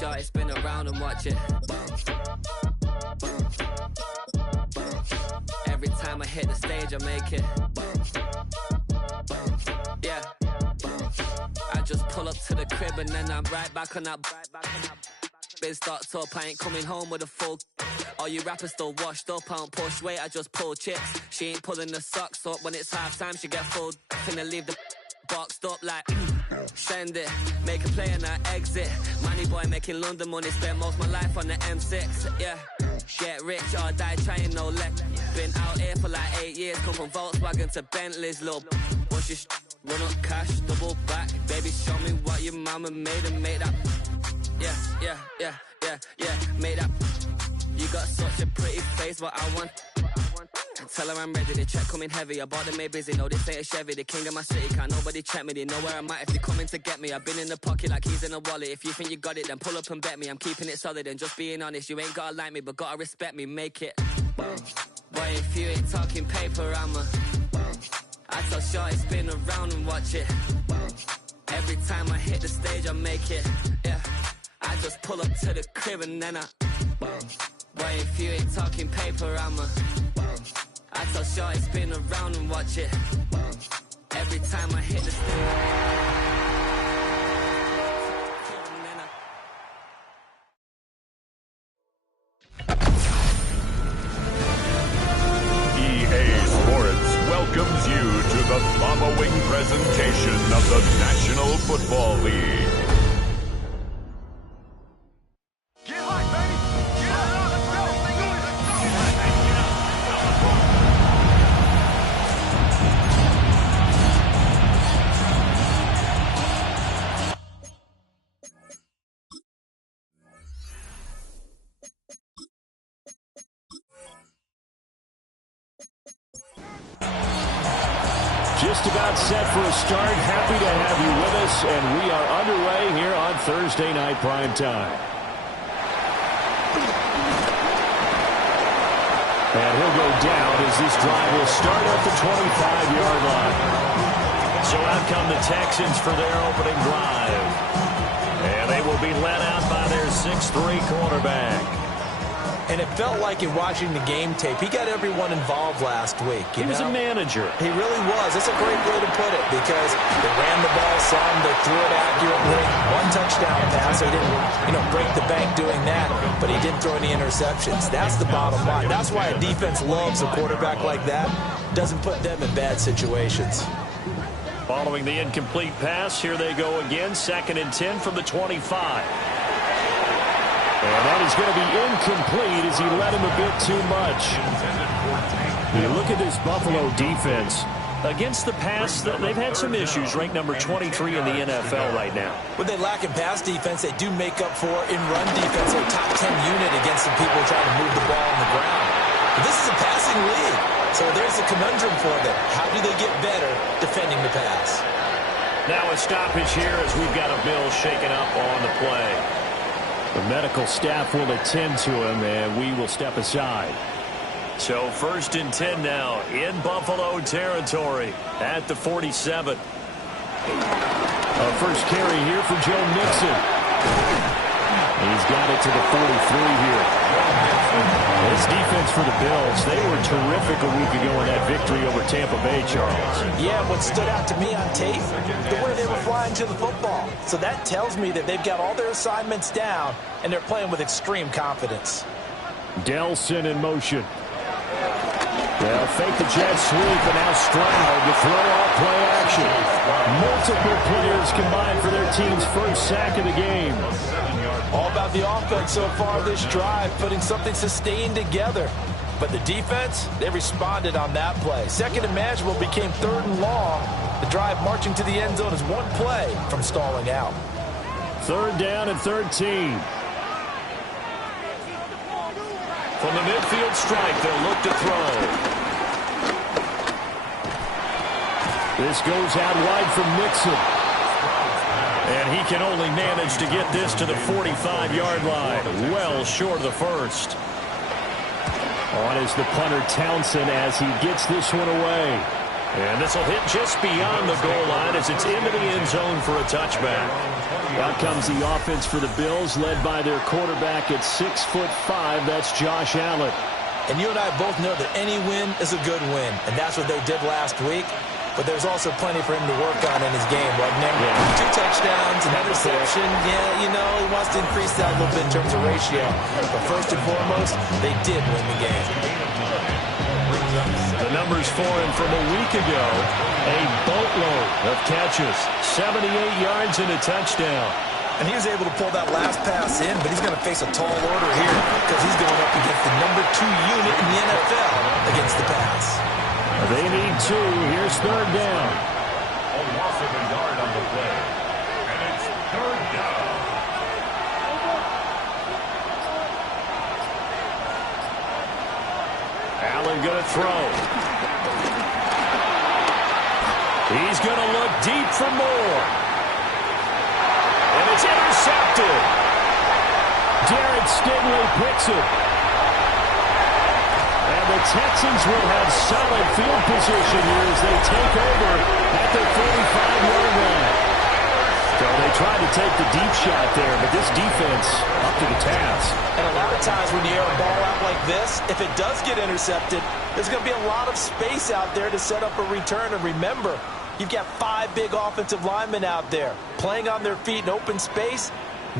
shot, spin around and watch it. Every time I hit the stage, I make it. Yeah. I just pull up to the crib and then I'm right back on that. Biz starts up, I ain't coming home with a full. All you rappers still washed up, I don't push weight, I just pull chips. She ain't pulling the socks up when it's half time, she get full. Finna leave the boxed up like send it, make a play and I exit. Money boy making London money, spend most of my life on the M6. Yeah, get rich or die trying, no let. Been out here for like 8 years, come from Volkswagen to Bentleys, little what's your run up cash, double back. Baby, show me what your mama made and make that. Yeah, make that. You got such a pretty face, but I want. Tell her I'm ready, the check coming heavy. I bought them made busy, no this ain't a Chevy. The king of my city, can't nobody check me. They know where I'm at if they coming to get me. I've been in the pocket like he's in a wallet. If you think you got it, then pull up and bet me. I'm keeping it solid and just being honest. You ain't gotta like me, but gotta respect me, make it. Boy, if you ain't talking paper, I tell shorty spin around and watch it. Every time I hit the stage, I make it. Yeah, I just pull up to the crib and then boy, if you ain't talking paper, I tell shorty spin around and watch it. Every time I hit the stage. EA Sports welcomes you to the following presentation of the National Football League. Just about set for a start. Happy to have you with us, and we are underway here on Thursday Night Prime Time. And he'll go down as this drive will start at the 25-yard line. So out come the Texans for their opening drive. And they will be led out by their 6'3" quarterback. And it felt like in watching the game tape, he got everyone involved last week. He was a manager. He really was. That's a great way to put it because they ran the ball some, they threw it accurately. One touchdown pass. They didn't, break the bank doing that, but he didn't throw any interceptions. That's the bottom line. That's why a defense loves a quarterback like that. Doesn't put them in bad situations. Following the incomplete pass, here they go again. 2nd and 10 from the 25. And that is going to be incomplete as he let him a bit too much. You look at this Buffalo defense. Against the pass, they've had some issues. Ranked number 23 in the NFL right now. When they lack in pass defense, they do make up for in run defense. They're a top 10 unit against some people trying to move the ball on the ground. But this is a passing league, so there's a conundrum for them. How do they get better defending the pass? Now a stoppage here as we've got a Bill shaken up on the play. The medical staff will attend to him, and we will step aside. So 1st and 10 now in Buffalo territory at the 47. First carry here for Joe Mixon. He's got it to the 43 here. This defense for the Bills, they were terrific a week ago in that victory over Tampa Bay, Charles. Yeah, what stood out to me on tape, the way they were flying to the football. So that tells me that they've got all their assignments down, and they're playing with extreme confidence. Delson in motion. They'll fake the jet sweep, and now Stroud to throw off play action. Multiple players combined for their team's first sack of the game. All about the offense so far this drive, putting something sustained together. But the defense, they responded on that play. 2nd and manageable became 3rd and long. The drive marching to the end zone is one play from stalling out. 3rd down and 13. From the midfield strike, they'll look to throw. This goes out wide from Mixon. And he can only manage to get this to the 45-yard line. Well short of the first. On is the punter Townsend as he gets this one away. And this will hit just beyond the goal line as it's into the end zone for a touchback. Out comes the offense for the Bills, led by their quarterback at 6'5". That's Josh Allen. And you and I both know that any win is a good win, and that's what they did last week. But there's also plenty for him to work on in his game, wasn't there? Yeah. 2 touchdowns, an interception. Yeah, you know, he wants to increase that a little bit in terms of ratio. But first and foremost, they did win the game. The numbers for him from a week ago, a boatload of catches, 78 yards and a touchdown. And he was able to pull that last pass in, but he's going to face a tall order here because he's going up against the number 2 unit in the NFL against the pass. They need 2. Here's third down. A loss of a yard on the play. And it's third down. Allen going to throw. He's going to look deep for more. And it's intercepted. Jared Stingley picks it. And the Texans will have solid field position here as they take over at the 45-yard line. So they tried to take the deep shot there, but this defense up to the task. And a lot of times when you air a ball out like this, if it does get intercepted, there's going to be a lot of space out there to set up a return. And remember, you've got 5 big offensive linemen out there playing on their feet in open space.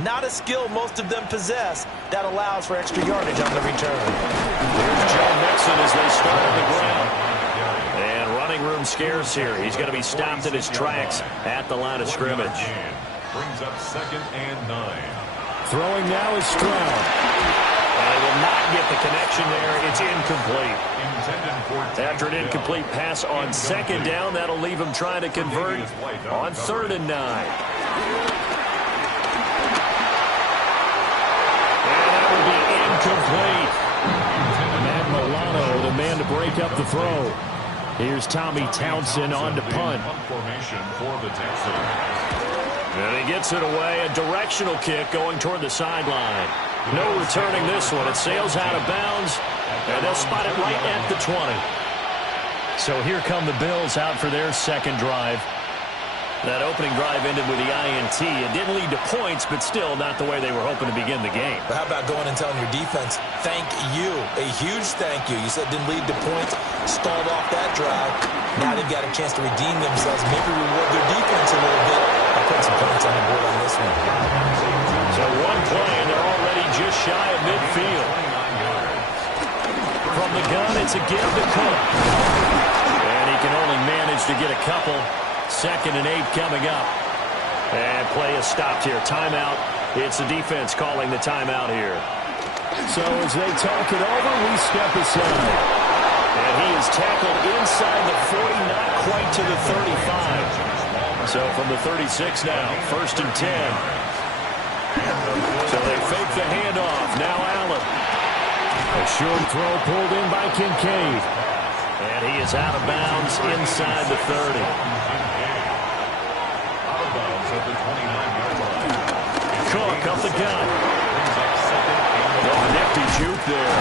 Not a skill most of them possess that allows for extra yardage on the return. Here's Joe Mixon as they start on the ground. And running room scarce here. He's going to be stopped in his tracks at the line of scrimmage. Brings up 2nd and 9. Throwing now is Stroud. And he will not get the connection there. It's incomplete. After an incomplete pass on 2nd down, that'll leave him trying to convert on 3rd and 9. Complete. Matt Milano, the man to break up the throw. Here's Tommy Townsend on to punt. And he gets it away. A directional kick going toward the sideline. No returning this one. It sails out of bounds, and they'll spot it right at the 20. So here come the Bills out for their second drive. That opening drive ended with the INT. It didn't lead to points, but still not the way they were hoping to begin the game. But how about going and telling your defense, thank you, a huge thank you. You said it didn't lead to points, stalled off that drive. Now they've got a chance to redeem themselves, maybe reward their defense a little bit. I'll put some points on the board on this one. So one play, and they're already just shy of midfield. From the gun, it's a give to Cook. And he can only manage to get a couple. 2nd and 8 coming up. And play is stopped here. Timeout. It's the defense calling the timeout here. So as they talk it over, we step aside. And he is tackled inside the 40, not quite to the 35. So from the 36 now, 1st and 10. So they fake the handoff. Now Allen. A short throw pulled in by Kincaid. And he is out of bounds inside the 30. Cook up the gun. Oh, nifty juke there.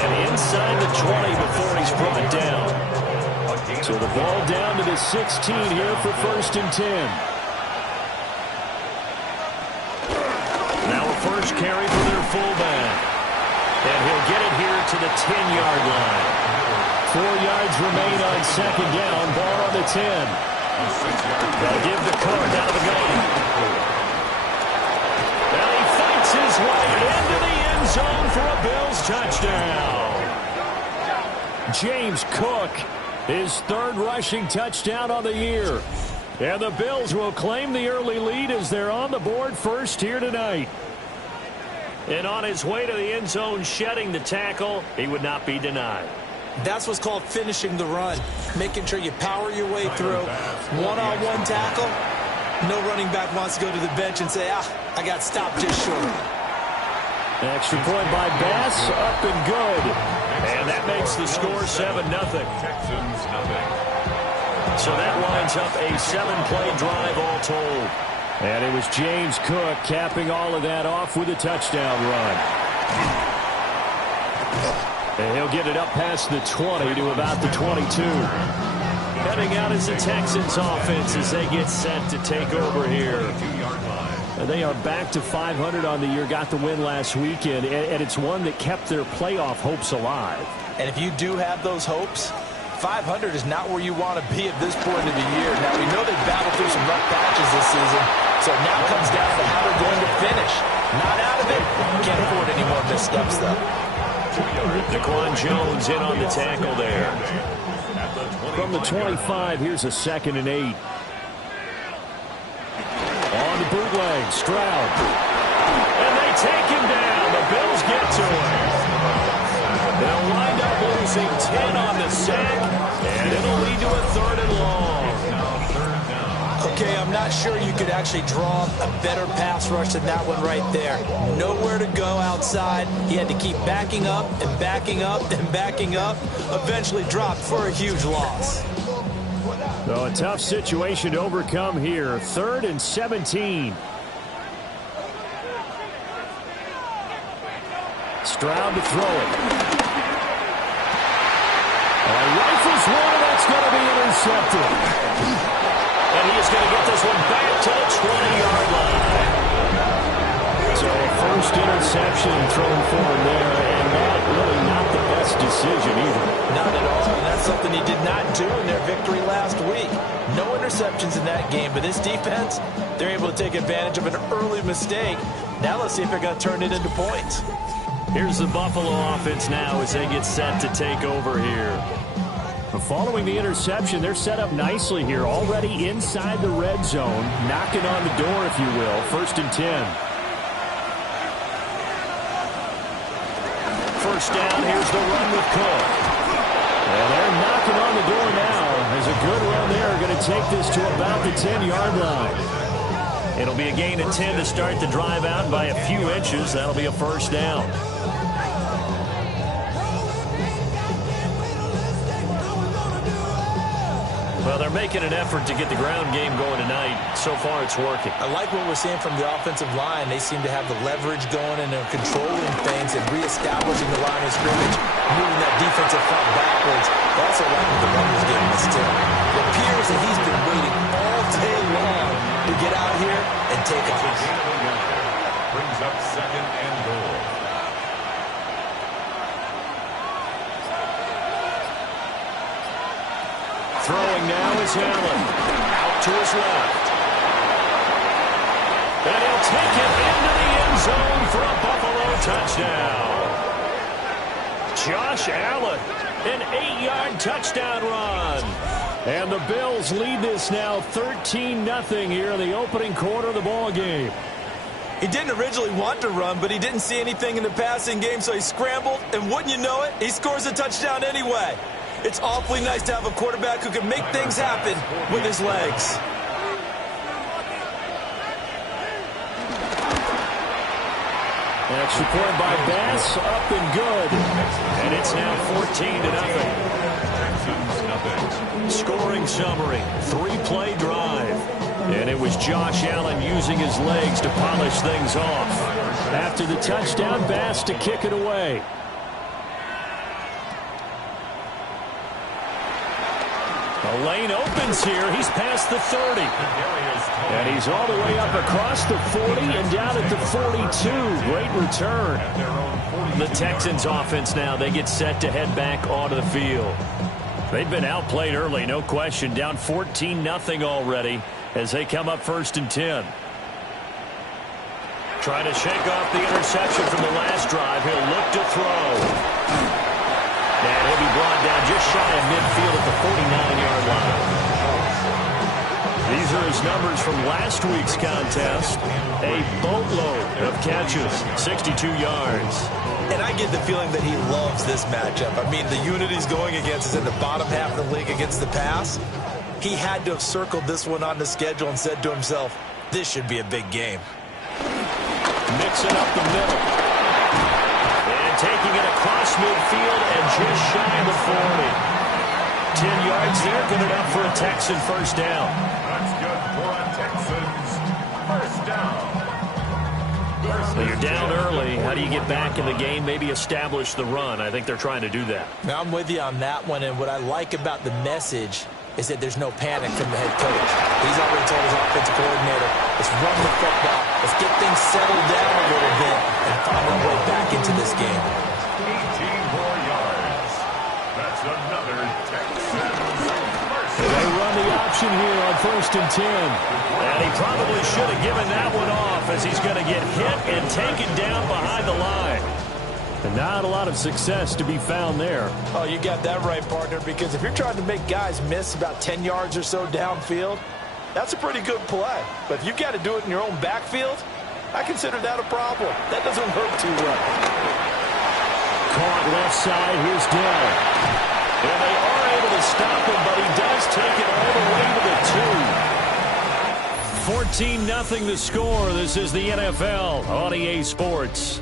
And inside the 20 before he's brought down. So the ball down to the 16 here for 1st and 10. Now a first carry for their fullback. And he'll get it here to the 10-yard line. 4 yards remain on 2nd down. Ball on the 10. They'll give the Cook out of the gun. And he fights his way into the end zone for a Bills touchdown. James Cook, his 3rd rushing touchdown on the year. And the Bills will claim the early lead as they're on the board first here tonight. And on his way to the end zone, shedding the tackle, he would not be denied. That's what's called finishing the run. Making sure you power your way through. One-on-one tackle. No running back wants to go to the bench and say, I got stopped just short. Extra point by Bass, up and good. And that makes the score 7-0. So that winds up a 7-play drive all told. And it was James Cook capping all of that off with a touchdown run. And he'll get it up past the 20 to about the 22. Heading out is the Texans offense as they get set to take over here. And they are back to 500 on the year, got the win last weekend, and it's one that kept their playoff hopes alive. And if you do have those hopes, 500 is not where you want to be at this point of the year. Now, we know they've battled through some rough patches this season, so it now comes down to how they're going to finish. Not out of it. Can't afford any more missteps, though. Daquan Jones in on the tackle there. From the 25, here's a 2nd and 8. On the bootleg, Stroud. And they take him down. The Bills get to him. They'll wind up losing 10 on the sack, and it'll lead to a 3rd and long. Okay, I'm not sure you could actually draw a better pass rush than that one right there. Nowhere to go outside. He had to keep backing up and backing up and backing up. Eventually dropped for a huge loss. So a tough situation to overcome here. 3rd and 17. Stroud to throw it. Rifles one, and that's going to be intercepted. And he is going to get this one back to the 20-yard line. So a first interception thrown for him there, and that really not the best decision either. Not at all, and that's something he did not do in their victory last week. No interceptions in that game, but this defense, they're able to take advantage of an early mistake. Now let's see if they're going to turn it into points. Here's the Buffalo offense now as they get set to take over here. Following the interception, they're set up nicely here, already inside the red zone, knocking on the door, if you will. 1st and 10. First down, here's the run with Cook. And they're knocking on the door now. There's a good run there, going to take this to about the 10-yard line. It'll be a gain of 10 to start the drive out by a few inches. That'll be a first down. Well, they're making an effort to get the ground game going tonight. So far, it's working. I like what we're seeing from the offensive line. They seem to have the leverage going, and they're controlling things and reestablishing the line of scrimmage, moving that defensive front backwards. I also like what the runner's giving us, too. It appears that he's been waiting all day long to get out here and take off. Brings up 2nd and goal. Throwing now is Allen. Out to his left. And he'll take it into the end zone for a Buffalo touchdown. Josh Allen, an 8-yard touchdown run. And the Bills lead this now 13-0 here in the opening quarter of the ball game. He didn't originally want to run, but he didn't see anything in the passing game, so he scrambled, and wouldn't you know it, he scores a touchdown anyway. It's awfully nice to have a quarterback who can make things happen with his legs. Extra point by Bass, up and good. And it's now 14-0. Scoring summary, 3-play drive. And it was Josh Allen using his legs to polish things off. After the touchdown, Bass to kick it away. The lane opens here. He's past the 30. And he's all the way up across the 40 and down at the 42. Great return. The Texans offense now, they get set to head back onto the field. They've been outplayed early, no question. Down 14-0 already as they come up 1st and 10. Trying to shake off the interception from the last drive. He'll look to throw. And he'll be brought down just shy of midfield at the 49-yard line. These are his numbers from last week's contest. A boatload of catches, 62 yards. And I get the feeling that he loves this matchup. I mean, the unit he's going against is in the bottom half of the league against the pass. He had to have circled this one on the schedule and said to himself, this should be a big game. Mixing up the middle. Taking it across midfield and just shy of the 40. 10 yards there, good enough for a Texan first down. That's good for a Texans first down. So your you're down early, how do you get back in the game, maybe establish the run? I think they're trying to do that. Now, I'm with you on that one, and what I like about the message is that there's no panic from the head coach. He's already told his offensive coordinator, let's run the football, let's get things settled down a little bit, and find our way back into this game. 18 more yards. That's another Texans. They run the option here on 1st and 10. And he probably should have given that one off as he's going to get hit and taken down behind the line. And not a lot of success to be found there. Oh, you got that right, partner, because if you're trying to make guys miss about 10 yards or so downfield, that's a pretty good play. But if you've got to do it in your own backfield, I consider that a problem. That doesn't hurt too well. Caught left side, here's Dell. And they are able to stop him, but he does take it all the way to the 2. 14-0 the score. This is the NFL on EA Sports.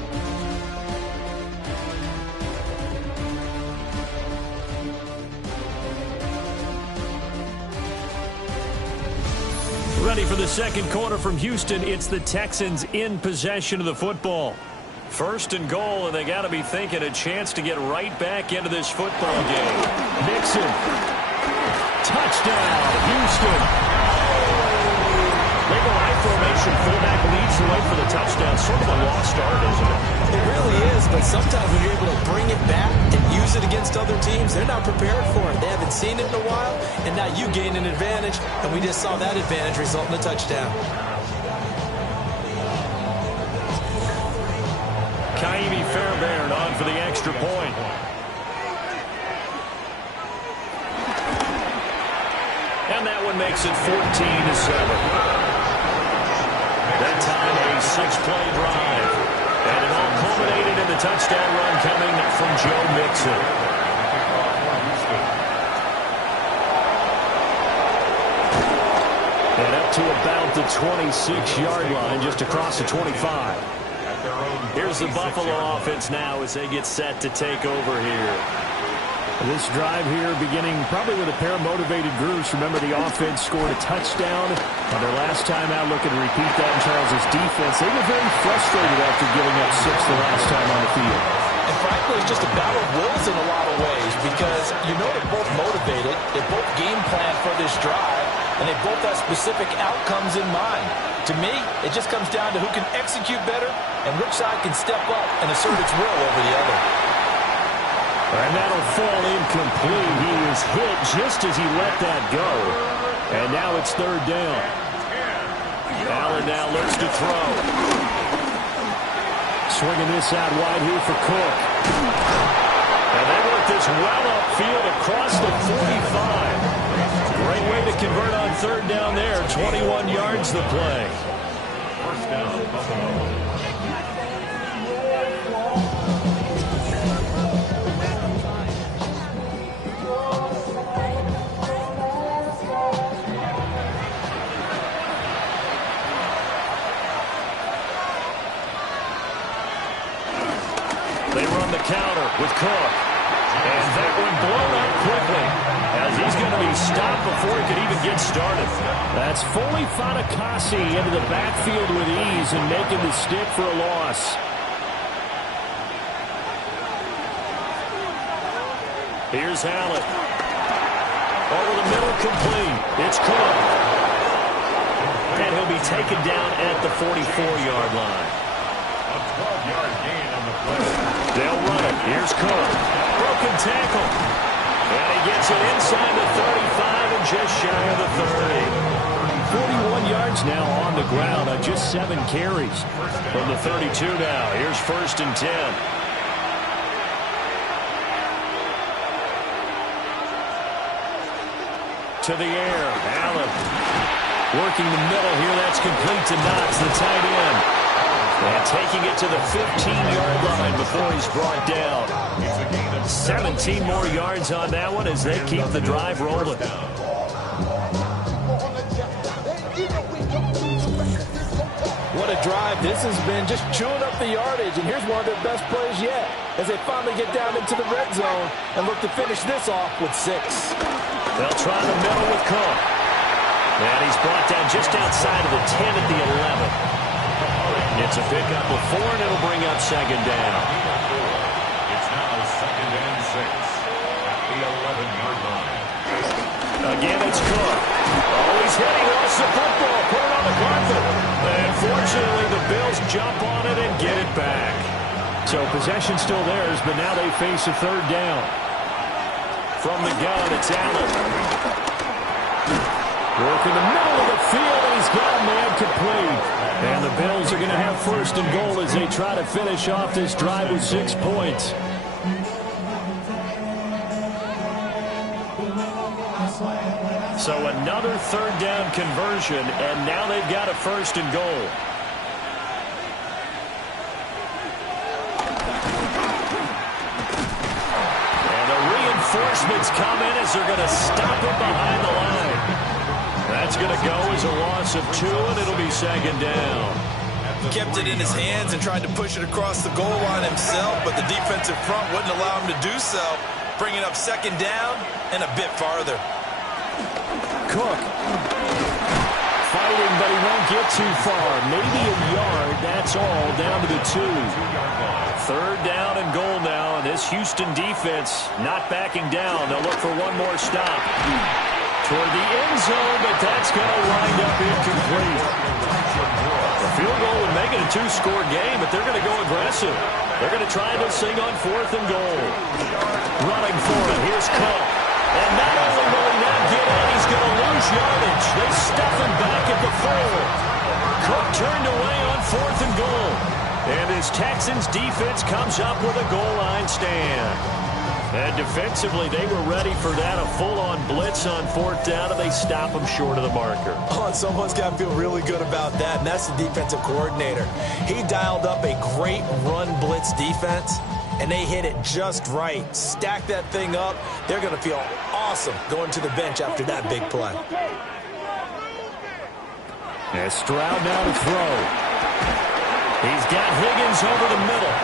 Ready for the second quarter from Houston. It's the Texans in possession of the football. 1st and goal, and they got to be thinking a chance to get right back into this football game. Mixon. Touchdown, Houston. They go high formation. Fullback leads the way for the touchdown. Sort of a lost art, isn't it? It really is, but sometimes when you're able to bring it back and use it against other teams, they're not prepared for it. They haven't seen it in a while, and now you gain an advantage, and we just saw that advantage result in a touchdown. Kaimi Fairbairn on for the extra point. And that one makes it 14-7. That time a 6-play drive. And it all culminated in the touchdown run coming from Joe Mixon. And up to about the 26-yard line, just across the 25. Here's the Buffalo offense now as they get set to take over here. This drive here beginning probably with a pair of motivated groups. Remember, the offense scored a touchdown on their last time out. Looking to repeat that in Charles' defense. They were very frustrated after giving up 6 the last time on the field. And frankly, it's just a battle of wills in a lot of ways because you know they're both motivated. They both game plan for this drive, and they both have specific outcomes in mind. To me, it just comes down to who can execute better and which side can step up and assert its will over the other. And that'll fall incomplete. He was hit just as he let that go. And now it's 3rd down. Allen now looks to throw. Swinging this out wide here for Cook. And they work this well upfield across the 45. Great way to convert on 3rd down there. 21 yards the play. 1st down, Buffalo. They run the counter with Cook. And that one blown up quickly as he's going to be stopped before he could even get started. That's Foley Fatukasi into the backfield with ease and making the stick for a loss. Here's Allen. Over the middle, complete. It's Cook. And he'll be taken down at the 44-yard line. A 12-yard gain on the play. They'll run it. Here's Cook. Broken tackle. And he gets it inside the 35 and just shy of the 30. 41 yards now on the ground on just 7 carries. From the 32 now. Here's 1st and 10. To the air. Allen working the middle here. That's complete to Knox, the tight end. And taking it to the 15-yard line before he's brought down. 17 more yards on that one as they keep the drive rolling. What a drive this has been, just chewing up the yardage. And here's one of their best plays yet as they finally get down into the red zone and look to finish this off with 6. They'll try the middle with Cook. And he's brought down just outside of the 10 at the 11. It's a pickup of 4, and it'll bring up second down. It's now 2nd and 6 at the 11-yard line. Again, it's Cook. Oh, he's hit. He lost the football. Put it on the carpet. And fortunately, the Bills jump on it and get it back. So possession still theirs, but now they face a third down. From the gun, it's Allen. Work in the middle of the field, and he's got a man complete. And the Bills are going to have 1st and goal as they try to finish off this drive with 6 points. So another third down conversion, and now they've got a 1st and goal. And the reinforcements come in as they're going to stop him behind the line. That's going to go as a loss of 2, and it'll be 2nd down. Kept it in his hands and tried to push it across the goal line himself, but the defensive front wouldn't allow him to do so, bringing up 2nd down and a bit farther. Cook fighting, but he won't get too far. Maybe a yard, that's all, down to the 2. 3rd down and goal now, and this Houston defense not backing down. They'll look for one more stop toward the end zone, but that's going to wind up incomplete. The field goal would make it a 2-score game, but they're going to go aggressive. They're going to try this thing on 4th and goal. Running for it, here's Cook. And not only will he not get in, he's going to lose yardage. They stuff him back at the 4. Cook turned away on 4th and goal. And his Texans defense comes up with a goal line stand. And defensively, they were ready for that, a full-on blitz on 4th down, and they stop him short of the marker. Oh, and someone's got to feel really good about that, and that's the defensive coordinator. He dialed up a great run blitz defense, and they hit it just right. Stack that thing up. They're going to feel awesome going to the bench after that big play. And Stroud now to throw. He's got Higgins over the middle.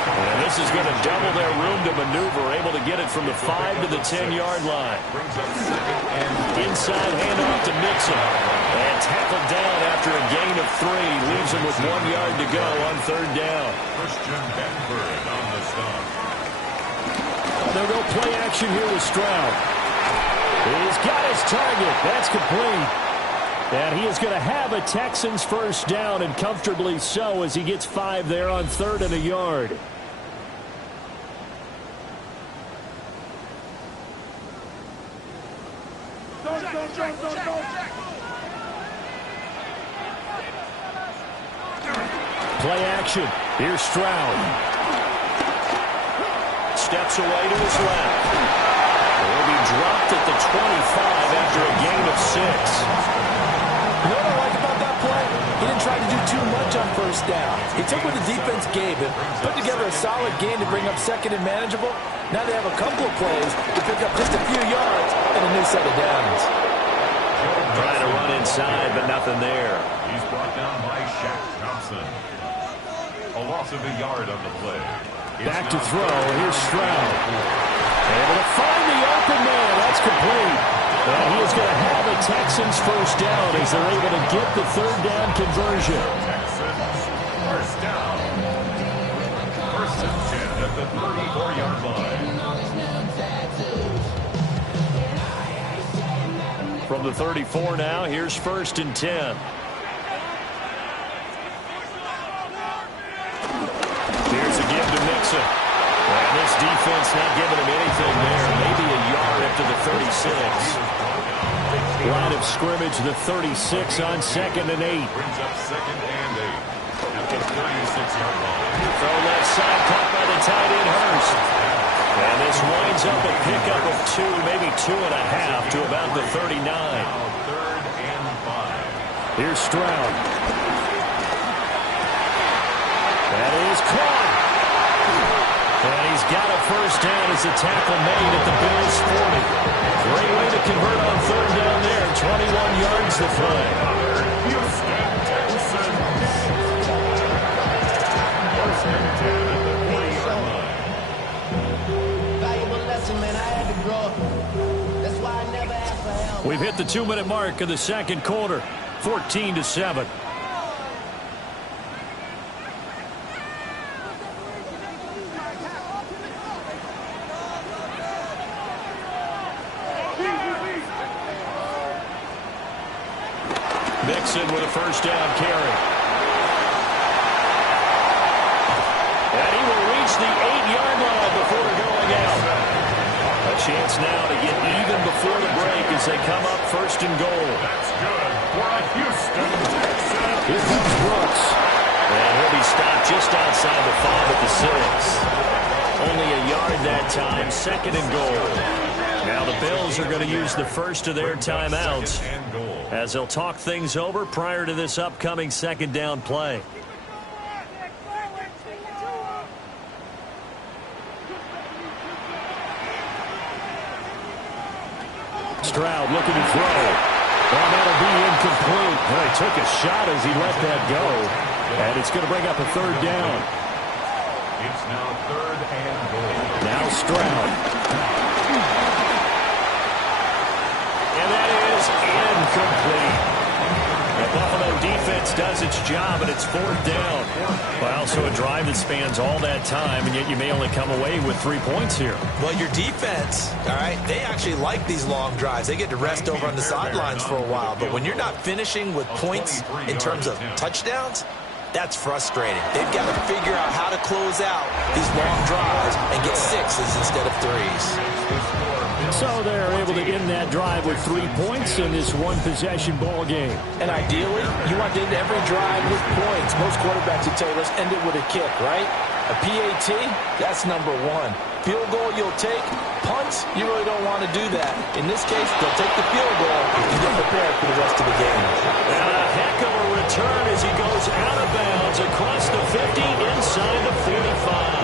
And this is going to double their room to maneuver, able to get it from the 5 to the 10-yard line. Inside handoff to Mixon. And tackled down after a gain of 3. Leaves him with 1 yard to go on 3rd down. Christian Benford on the stop. They'll go play action here with Stroud. He's got his target. That's complete. And he is going to have a Texans 1st down, and comfortably so, as he gets 5 there on 3rd and a yard. Play action. Here's Stroud. Steps away to his left. He'll be dropped at the 25 after a gain of 6. You know what I like about that play? He didn't try to do too much on 1st down. He took what the defense gave him, put together a solid game to bring up 2nd and manageable. Now they have a couple of plays to pick up just a few yards and a new set of downs. Trying to run inside, but nothing there. He's brought down by Shaq Thompson. A loss of a yard on the play. Back to throw. Here's Stroud. Able to find the open man. That's complete. And he is going to have a Texans 1st down as they're able to get the 3rd down conversion. Texans 1st down. 1st and 10 at the 34-yard line. From the 34 now, here's 1st and 10. Here's a give to Mixon. And this defense not giving him anything there. Maybe a yard up to the 36. Line of scrimmage, the 36 on 2nd and 8. Brings up 2nd and 8 at the 36-yard line. Throw left side, caught by the tight end Hurst. And this winds up a pickup of 2, maybe 2.5 to about the 39. Now 3rd and 5. Here's Stroud. That is caught. And he's got a 1st down as the tackle made at the Bills' 40. Great way to convert on 3rd down there. 21 yards to play. Houston Texans. 1st and 10 at the 40-yard line. Valuable lesson, man. I had to grow up. That's why I never asked for help. We've hit the 2-minute mark of the 2nd quarter. 14-7. Mixon with a first down carry. And he will reach the 8-yard line before going out. A chance now to get even before the break as they come up first and goal. That's good for a Houston Texan. Here comes Brooks. And he'll be stopped just outside the 5 at the 6. Only a yard that time, second and goal. Now the Bills are going to use the first of their timeouts as they'll talk things over prior to this upcoming second down play. Stroud looking to throw. Well, that'll be incomplete. Well, he took a shot as he let that go. And it's going to bring up a third down. It's now third and goal. Now Stroud. And that is incomplete. The Buffalo defense does its job, and it's fourth down. Well, so a drive that spans all that time, and yet you may only come away with 3 points here. Well, your defense, all right, they actually like these long drives. They get to rest over on the sidelines for a while. But when you're not finishing with points in terms of touchdowns, that's frustrating. They've got to figure out how to close out these long drives and get 6s instead of 3s. So they're able to end that drive with 3 points in this one-possession ball game. And ideally, you want to end every drive with points. Most quarterbacks would tell you, let's end it with a kick, right? A PAT, that's number 1. Field goal you'll take. Punts, you really don't want to do that. In this case, they'll take the field goal and get prepared for the rest of the game. And a heck of a return as he goes out of bounds across the 50 inside the 45.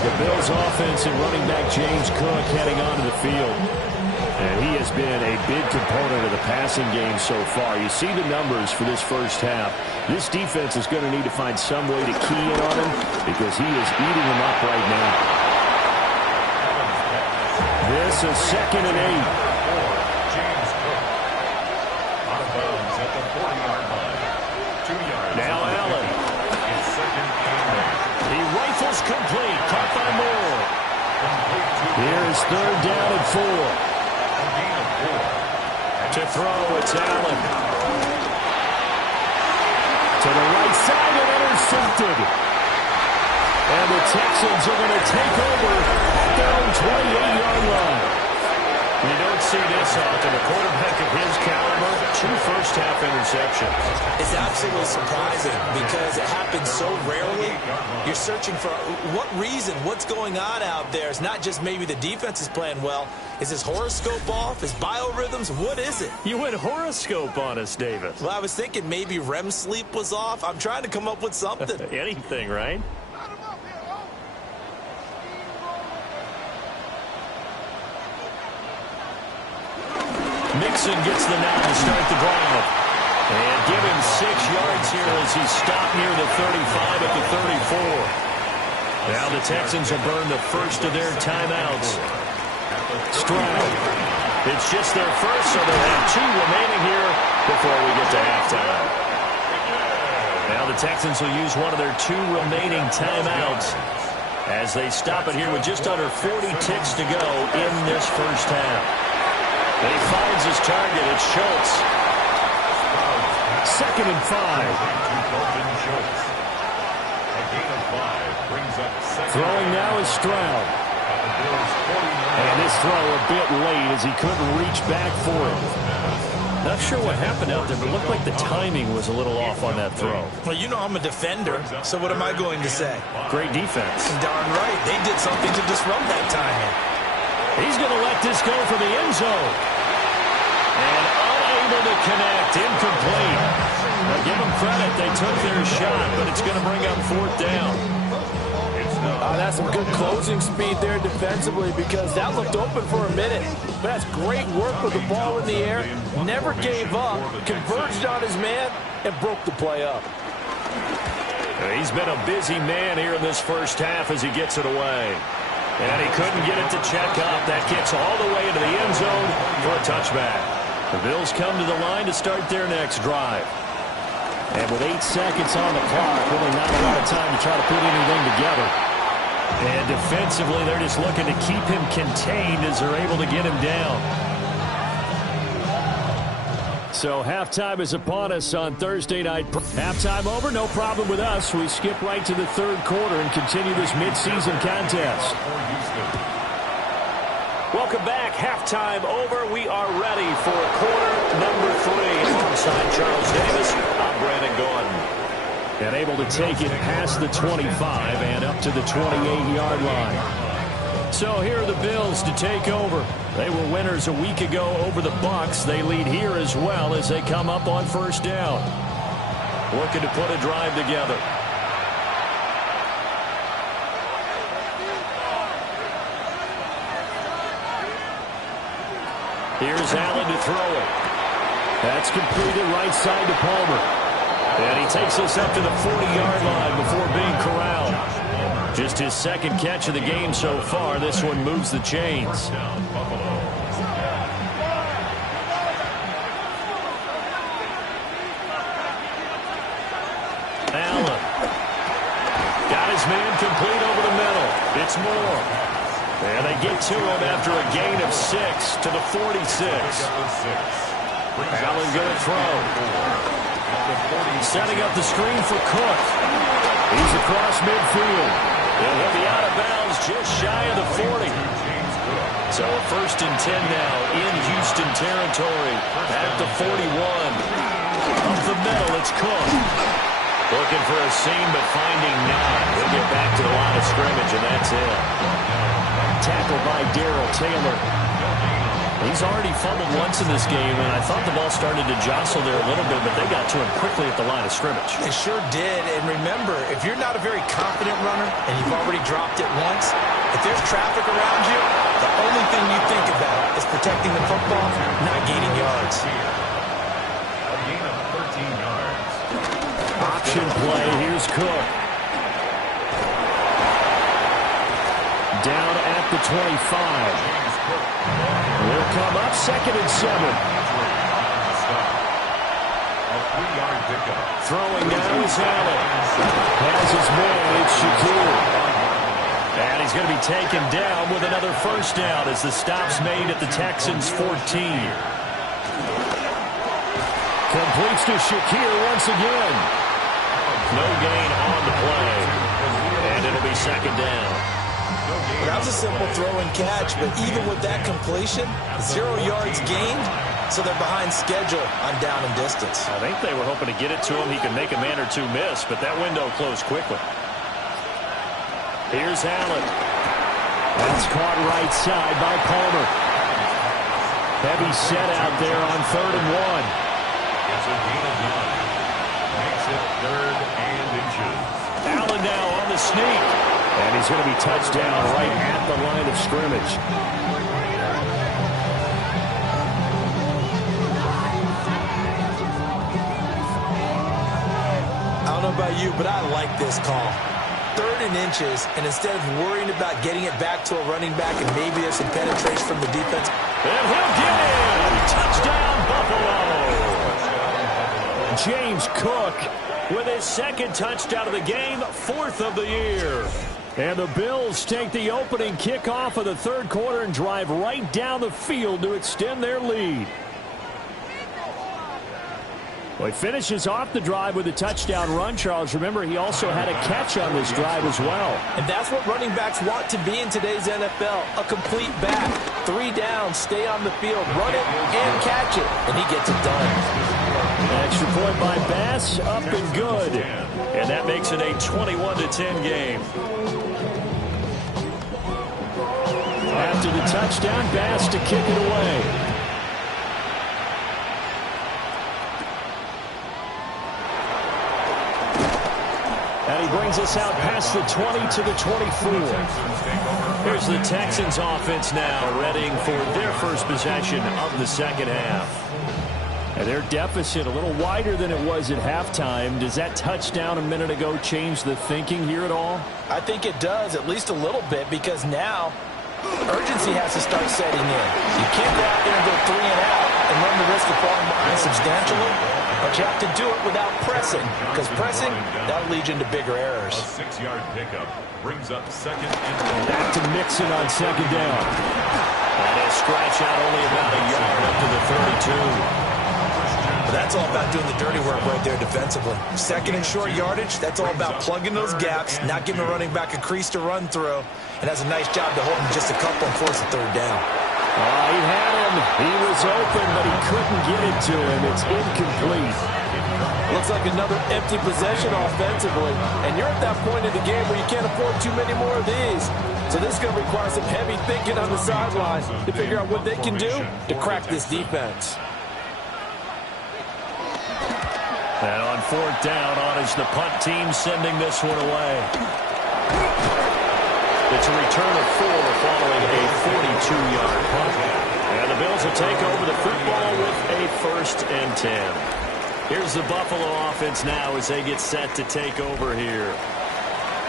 The Bills offense and running back James Cook heading onto the field. And he has been a big component of the passing game so far. You see the numbers for this first half. This defense is going to need to find some way to key in on him because he is eating them up right now. This is second and 8. James Cook. Out of bounds at the 40-yard line. 2 yards. Now Allen. It's second and 8. He rifles complete. Caught by Moore. Here's third down and 4. To throw, it's Allen. To the right side and intercepted. And the Texans are going to take over at their own 28-yard line. You don't see this often. A quarterback of his caliber, 2 first-half interceptions. It's absolutely surprising because it happens so rarely. You're searching for what reason, what's going on out there. It's not just maybe the defense is playing well. Is his horoscope off? His biorhythms? What is it? You went horoscope on us, Davis. Well, I was thinking maybe REM sleep was off. I'm trying to come up with something. Anything, right? Mixon gets the nod to start the drive. And give him 6 yards here as he's stopped near the 35 at the 34. Now the Texans will burn the first of their timeouts. Stroud. It's just their first, so they'll have 2 remaining here before we get to halftime. Now the Texans will use one of their 2 remaining timeouts as they stop it here with just under 40 ticks to go in this first half. And he finds his target. It's Schultz. Second and 5. Throwing now is Stroud. And this throw a bit late as he couldn't reach back for it. Not sure what happened out there, but it looked like the timing was a little off on that throw. Well, you know I'm a defender, so what am I going to say? Great defense. Darn right. They did something to disrupt that timing. He's going to let this go for the end zone. And unable to connect. Incomplete. Now give them credit. They took their shot, but it's going to bring up 4th down. That's some good closing speed there defensively because that looked open for a minute. But that's great work with the ball in the air. Never gave up. Converged on his man and broke the play up. He's been a busy man here in this first half as he gets it away. And he couldn't get it to check up. That gets all the way into the end zone for a touchback. The Bills come to the line to start their next drive. And with 8 seconds on the clock, really not a lot of time to try to put anything together. And defensively, they're just looking to keep him contained as they're able to get him down. So halftime is upon us on Thursday night. Halftime over, no problem with us. We skip right to the third quarter and continue this midseason contest. Welcome back. Halftime over. We are ready for quarter number 3. Alongside Charles Davis, I'm Brandon Gordon. And able to take it past the 25 and up to the 28-yard line. So here are the Bills to take over. They were winners a week ago over the Bucs. They lead here as well as they come up on first down. Looking to put a drive together. Here's Allen to throw it. That's completed right side to Palmer. And he takes us up to the 40-yard line before being corralled. Just his second catch of the game so far. This one moves the chains. Allen. Got his man complete over the middle. It's Moore. And they get to him after a gain of 6 to the 46. Allen going to throw. Setting up the screen for Cook. He's across midfield. And he'll be out of bounds just shy of the 40. So first and 10 now in Houston territory at the 41. Up the middle, it's Cook. Looking for a seam, but finding none. He'll get back to the line of scrimmage, and that's it. Tackled by Darrell Taylor. He's already fumbled once in this game, and I thought the ball started to jostle there a little bit, but they got to him quickly at the line of scrimmage. They sure did. And remember, if you're not a very confident runner and you've already dropped it once, if there's traffic around you, the only thing you think about is protecting the football, not gaining yards. A gain of 13 yards. Option play. Here's Cook. Down at the 25. Will come up 2nd and 7. A 3-yard pickup. Throwing now is Allen. Has his man. It's Shakir. And he's going to be taken down with another first down as the stop's made at the Texans' 14. Completes to Shakir once again. No gain on the play. And it'll be 2nd down. That was a simple throw and catch, but even with that completion, 0 yards gained, so they're behind schedule on down and distance. I think they were hoping to get it to him. He could make a man or two miss, but that window closed quickly. Here's Allen. That's caught right side by Palmer. Heavy set out there on 3rd and 1. It's a gain of 9. Makes it 3rd and inches. Allen now on the sneak. And he's going to be touched down right at the line of scrimmage. I don't know about you, but I like this call. 3rd and inches, and instead of worrying about getting it back to a running back and maybe there's some penetration from the defense. And he'll get in! Touchdown, Buffalo! James Cook with his 2nd touchdown of the game, 4th of the year. And the Bills take the opening kickoff of the 3rd quarter and drive right down the field to extend their lead. Well, he finishes off the drive with a touchdown run, Charles. Remember, he also had a catch on this drive as well. And that's what running backs want to be in today's NFL, a complete back. 3 down, stay on the field, run it, and catch it. And he gets it done. Extra point by Bass, up and good. And that makes it a 21-10 game. After the touchdown, Bass to kick it away. And he brings us out past the 20 to the 24. Here's the Texans offense now, readying for their first possession of the 2nd half. And their deficit a little wider than it was at halftime. Does that touchdown a minute ago change the thinking here at all? I think it does, at least a little bit, because now urgency has to start setting in. You can't go out there and go 3 and out and run the risk of falling behind substantially, but you have to do it without pressing, because pressing, that'll lead you into bigger errors. A 6-yard pickup brings up 2nd and 1. Back to Mixon on 2nd down. And he'll scratch out only about a yard up to the 32. That's all about doing the dirty work right there defensively. Second and short yardage, that's all about plugging those gaps, not giving the running back a crease to run through, and has a nice job to hold him just a couple and force a third down. He had him. He was open, but he couldn't get it to him. It's incomplete. Looks like another empty possession offensively, and you're at that point in the game where you can't afford too many more of these. So this is going to require some heavy thinking on the sideline to figure out what they can do to crack this defense. And on fourth down, on is the punt team sending this one away. It's a return of 4 following a 42-yard punt. And the Bills will take over the football with a 1st and 10. Here's the Buffalo offense now as they get set to take over here.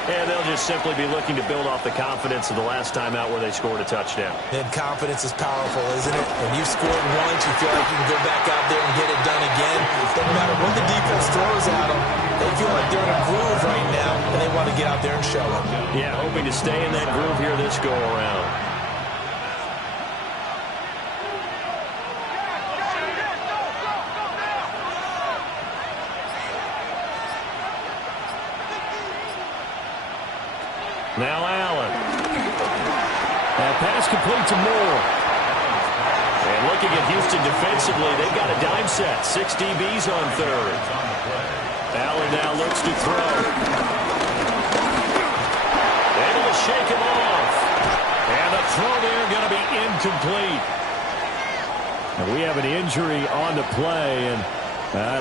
And they'll just simply be looking to build off the confidence of the last time out where they scored a touchdown. And confidence is powerful, isn't it? When you've scored once, you feel like you can go back out there and get it done again. Doesn't matter what the defense throws at them. They feel like they're in a groove right now, and they want to get out there and show it. Yeah, hoping to stay in that groove here this go-around. Now Allen. That pass complete to Moore. And looking at Houston defensively, they've got a dime set. 6 DBs on third. Allen now looks to throw. Able to shake him off. And the throw there going to be incomplete. And we have an injury on the play, and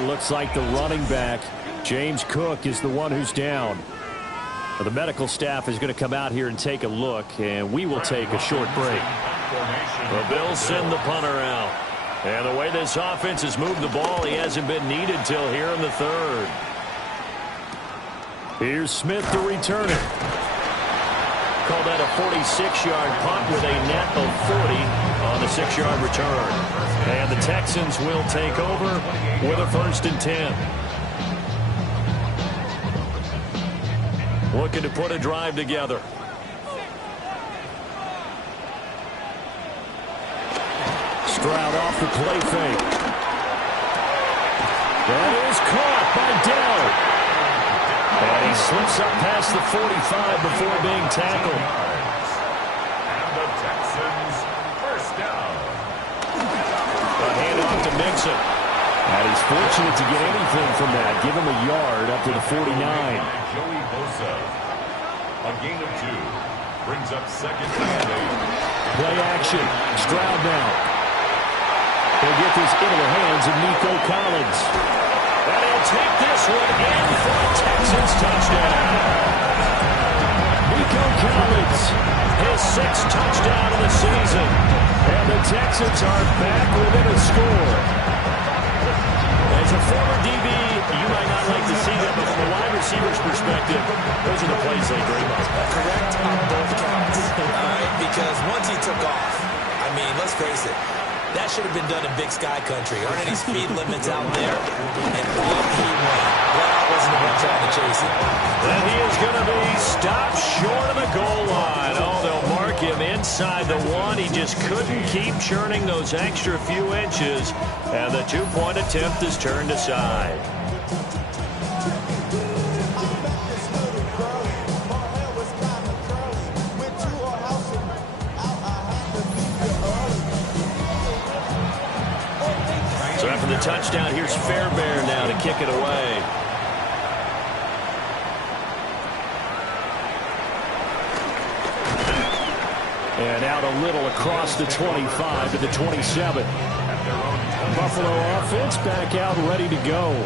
it looks like the running back, James Cook, is the one who's down. The medical staff is going to come out here and take a look, and we will take a short break. The Bills send the punter out. And the way this offense has moved the ball, he hasn't been needed till here in the third. Here's Smith to return it. Call that a 46-yard punt with a net of 40 on the 6-yard return. And the Texans will take over with a 1st and 10. Looking to put a drive together. Stroud off the play fake. That is caught by Dell. And he slips up past the 45 before being tackled. And the Texans first down. A handoff to Mixon. And he's fortunate to get anything from that. Give him a yard up to the 49. Joey Bosa. A gain of 2. Brings up 2nd and 8. Play action. Stroud now. He'll get this into the hands of Nico Collins. And he'll take this one in for a Texans touchdown. Nico Collins, his 6th touchdown of the season. And the Texans are back within a score. As a former DB, you might not like to see that, but from a wide receiver's perspective, those are the plays they dream of. Correct on both counts. All right, because once he took off, I mean, let's face it, that should have been done in Big Sky Country. Aren't any speed limits out there? And off he went. Glad I wasn't the one trying to chase him. And he is going to be stopped short of the goal line. Oh, they'll mark him inside the 1. He just couldn't keep churning those extra few inches. And the 2-point attempt is turned aside. So after the touchdown, here's Fairbairn now to kick it away. And out a little across the 25 to the 27. Buffalo offense back out ready to go.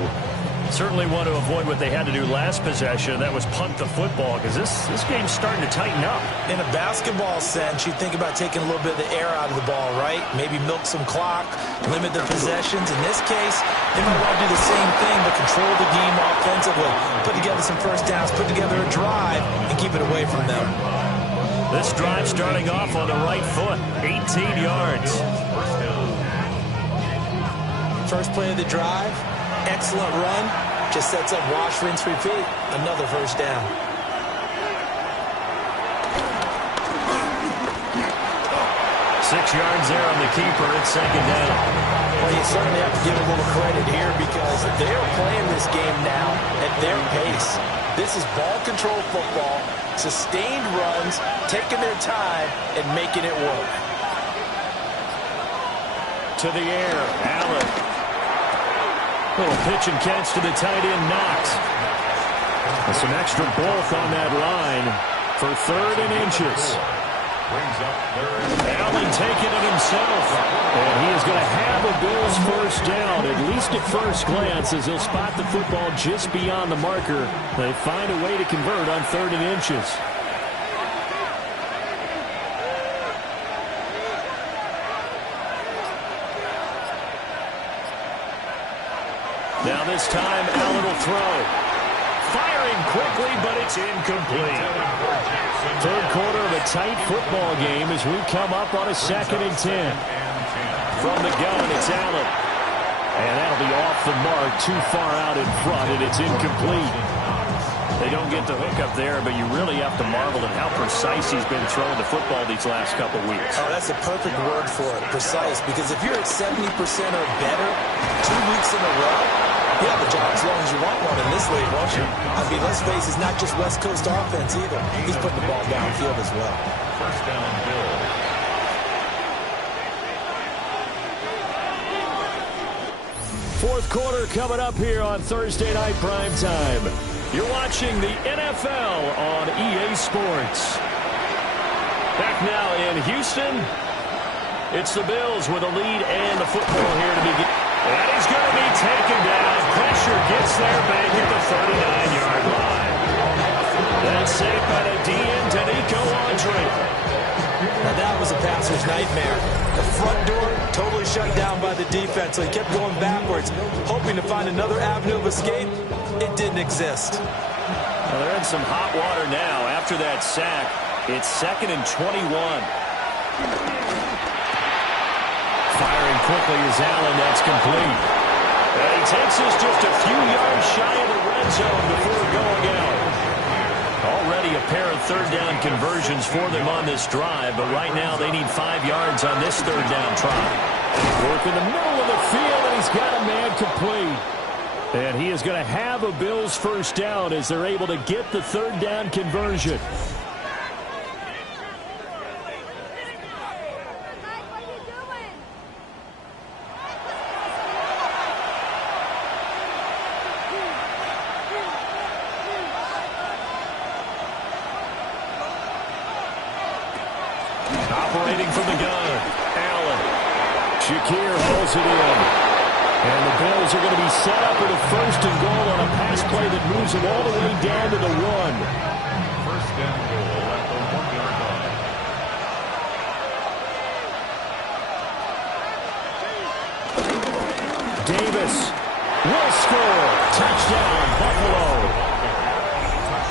Certainly want to avoid what they had to do last possession. That was punt the football, because this game's starting to tighten up. In a basketball sense, you think about taking a little bit of the air out of the ball, right? Maybe milk some clock, limit the possessions. In this case, they might want to do the same thing, but control the game offensively. Put together some first downs, put together a drive, and keep it away from them. This drive starting off on the right foot, 18 yards. First play of the drive, excellent run. Just sets up wash, rinse, repeat. Another first down. yards there on the keeper. It's second down. Well, you certainly have to give a little credit here because they're playing this game now at their pace. This is ball control football, sustained runs, taking their time, and making it work. To the air, Allen. Little pitch and catch to the tight end, Knox. And some extra bulk on that line for 3rd and inches. Allen taking it himself. And he is going to have a Bills first down, at least at first glance, as he'll spot the football just beyond the marker. They find a way to convert on 3rd and inches. Now this time, Allen will throw. Firing quickly, but it's incomplete. 3rd quarter of a tight football game as we come up on a 2nd and 10. From the gun, it's Allen. And that'll be off the mark, too far out in front, and it's incomplete. They don't get the hook up there, but you really have to marvel at how precise he's been throwing the football these last couple weeks. Oh, that's a perfect word for it, precise, because if you're at 70% or better 2 weeks in a row, you have a job as long as you want one in this league, won't you? I mean, let's face it's not just West Coast offense either. He's putting the ball downfield as well. First down, Bill. 4th quarter coming up here on Thursday Night Primetime. You're watching the NFL on EA Sports. Back now in Houston, it's the Bills with a lead and the football here to begin. And he's going to be taken down. Pressure gets there back at the 39-yard line. That's saved by the DN, Danico Andre. Now that was a passer's nightmare. The front door totally shut down by the defense, so he kept going backwards, hoping to find another avenue of escape. It didn't exist. Well, they're in some hot water now after that sack. It's 2nd and 21. Firing quickly is Allen. That's complete. And he takes us just a few yards shy of the red zone before going out. Already a pair of 3rd down conversions for them on this drive, but right now they need 5 yards on this 3rd down try. Work in the middle of the field, and he's got a man complete. And he is going to have a Bills first down as they're able to get the 3rd down conversion. Operating from the gun, Allen. Shakir holds it in. And the Bills are going to be set up at a 1st and goal on a pass play that moves them all the way down to the 1. First down goal at the 1-yard line. Davis will score. Touchdown, Buffalo.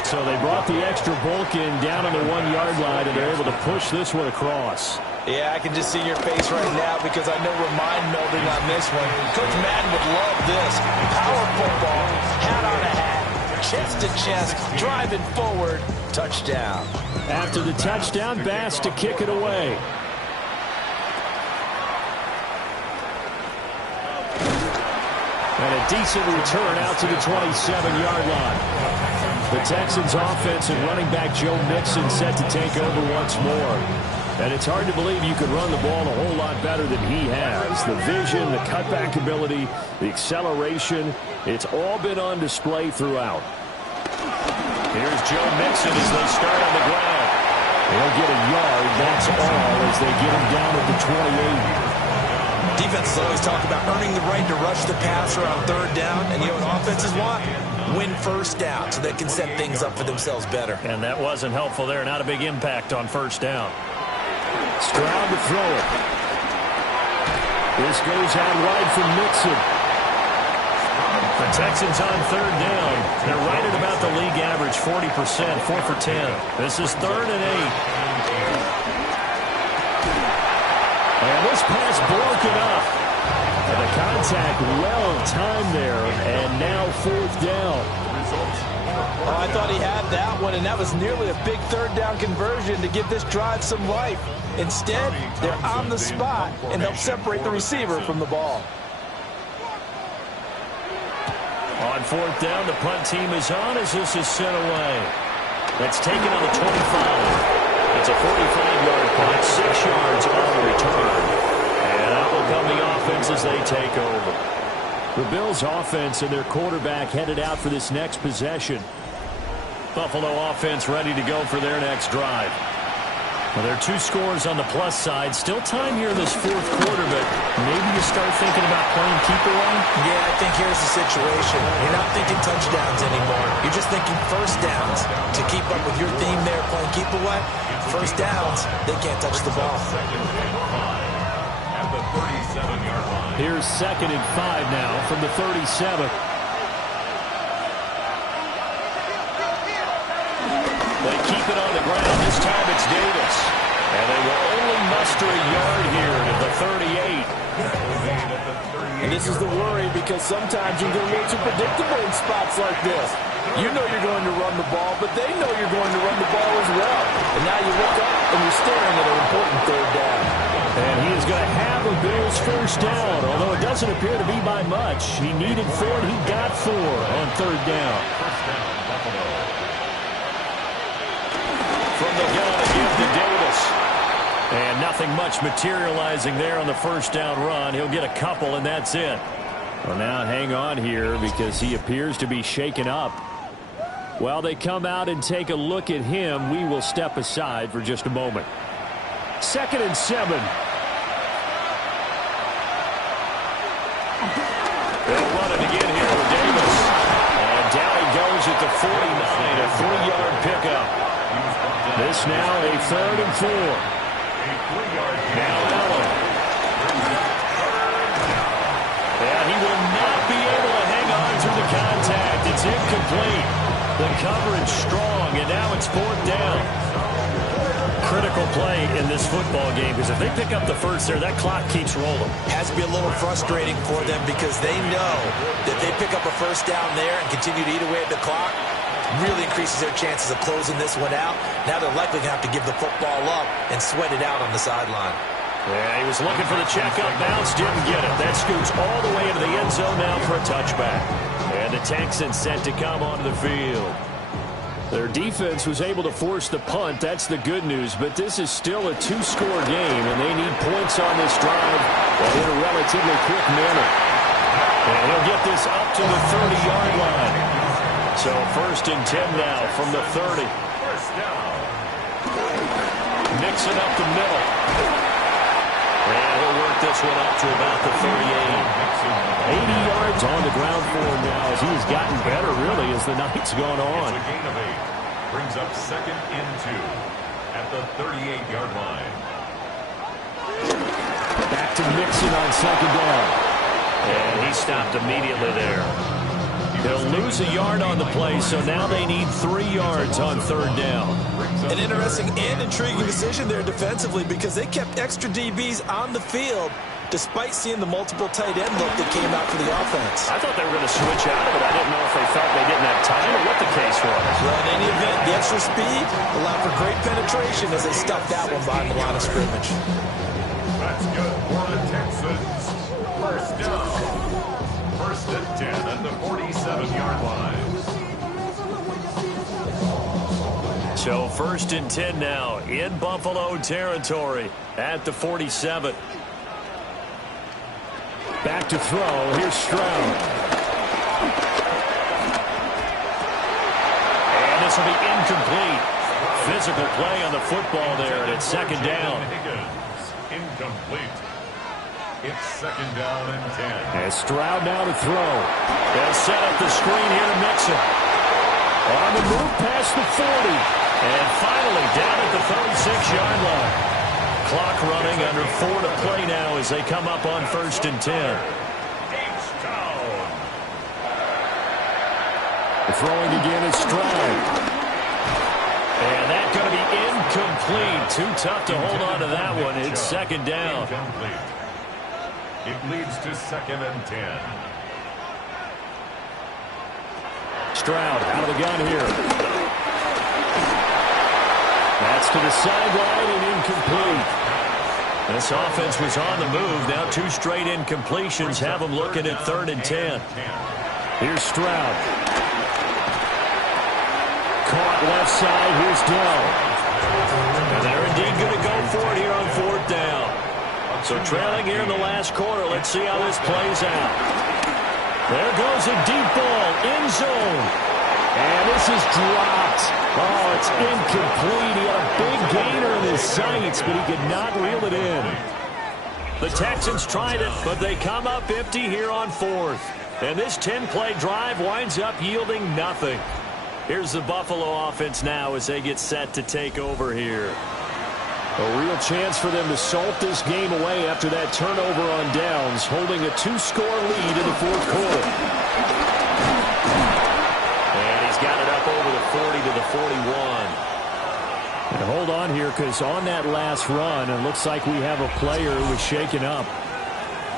So they brought the extra bulk in down on the 1-yard line, and they're able to push this one across. Yeah, I can just see your face right now because I know we're mind-melding on this one. Coach Madden would love this. Power football, hat on a hat, chest to chest, driving forward, touchdown. After the touchdown, Bass to kick it away. And a decent return out to the 27-yard line. The Texans offense and running back Joe Mixon set to take over once more. And it's hard to believe you could run the ball a whole lot better than he has. The vision, the cutback ability, the acceleration, it's all been on display throughout. Here's Joe Mixon as they start on the ground. They'll get a yard, that's all, as they get him down at the 28. Defenses always talk about earning the right to rush the passer on 3rd down, and you know what offenses want? Win first down so they can set things up for themselves better. And that wasn't helpful there. Not a big impact on 1st down. Stroud to throw it. This goes out wide from Mixon. The Texans on 3rd down. They're right at about the league average, 40%, 4 for 10. This is 3rd and 8. And this pass broken up. And the contact well timed there, and now 4th down. Oh, I thought he had that one, and that was nearly a big third down conversion to give this drive some life. Instead, they're on the spot and help separate the receiver from the ball. On fourth down, the punt team is on as this is sent away. That's taken on the 25. It's a 45-yard punt, 6 yards on the return. And out will come the offense as they take over. The Bills' offense and their quarterback headed out for this next possession. Buffalo offense ready to go for their next drive. Well, there are 2 scores on the plus side. Still time here in this fourth quarter, but maybe you start thinking about playing keep away? Yeah, I think here's the situation. You're not thinking touchdowns anymore. You're just thinking first downs. To keep up with your theme there, playing keep away, first downs, they can't touch the ball. At the 37-yard line. Here's 2nd and 5 now from the 37. They keep it on the ground. This time it's Davis. And they will only muster a yard here to the 38. And this is the worry because sometimes you get a little too predictable in spots like this. You know you're going to run the ball, but they know you're going to run the ball as well. And now you look up and you're staring at an important third down. And he is going to have a Bills first down, although it doesn't appear to be by much. He needed 4 and he got 4 on third down. From the gun again to Davis. And nothing much materializing there on the first down run. He'll get a couple, and that's it. Well, now hang on here because he appears to be shaken up. While they come out and take a look at him, we will step aside for just a moment. 2nd and 7. They'll run it again here with Davis. And down he goes at the 49, a 3-yard pickup. This now a 3rd and 4. Now Allen. And he will not be able to hang on through the contact. It's incomplete. The coverage strong, and now it's 4th down. Critical play in this football game because if they pick up the first there, that clock keeps rolling. Has to be a little frustrating for them because they know that they pick up a first down there and continue to eat away at the clock. Really increases their chances of closing this one out. Now they're likely going to have to give the football up and sweat it out on the sideline. Yeah, he was looking for the checkup bounce, didn't get it. That scoots all the way into the end zone now for a touchback. And the Texans set to come onto the field. Their defense was able to force the punt. That's the good news. But this is still a 2-score game, and they need points on this drive in a relatively quick manner. And he'll get this up to the 30-yard line. So 1st and 10 now from the 30. Mixing up the middle. And he'll work this one up to about the 38. 80 yards on the ground for him now as he's gotten better, really, as the night's gone on. It's a gain of 8. Brings up 2nd and 2 at the 38-yard line. Back to Mixon on 2nd down. And he stopped immediately there. They'll lose a yard on the play, so now they need 3 yards on 3rd down. An interesting and intriguing decision there defensively because they kept extra DBs on the field despite seeing the multiple tight end look that came out for the offense. I thought they were going to switch out of it. I didn't know if they felt they didn't have time or what the case was. Well, in any event, the extra speed allowed for great penetration as they stuffed that one behind the line of scrimmage. That's good for the Texans. First down. 1st and 10 at the 47-yard line. So 1st and 10 now in Buffalo territory at the 47. Back to throw. Here's Stroud. And this will be incomplete. Physical play on the football there, and it's 2nd down. Incomplete. It's 2nd down and 10. And Stroud now to throw. They'll set up the screen here to Mixon. On the move past the 40. And finally down at the 36-yard line. Clock running under 4 to play now as they come up on 1st and 10. Throwing again is Stroud. And that's going to be incomplete. Too tough to hold on to that one. It's 2nd down. Incomplete. It leads to 2nd and 10. Stroud out of the gun here. That's to the sideline and incomplete. This offense was on the move. Now 2 straight incompletions have them looking at 3rd and 10. Here's Stroud. Caught left side. Here's Dell. And they're indeed going to go for it here on 4th down. So trailing here in the last quarter. Let's see how this plays out. There goes a deep ball. End zone. And this is dropped. Oh, it's incomplete. He had a big gainer in his sights, but he could not reel it in. The Texans tried it, but they come up empty here on 4th. And this 10-play drive winds up yielding nothing. Here's the Buffalo offense now as they get set to take over here. A real chance for them to salt this game away after that turnover on downs, holding a 2-score lead in the 4th quarter. And he's got it up over the 40 to the 41. And hold on here, because on that last run, it looks like we have a player who was shaken up.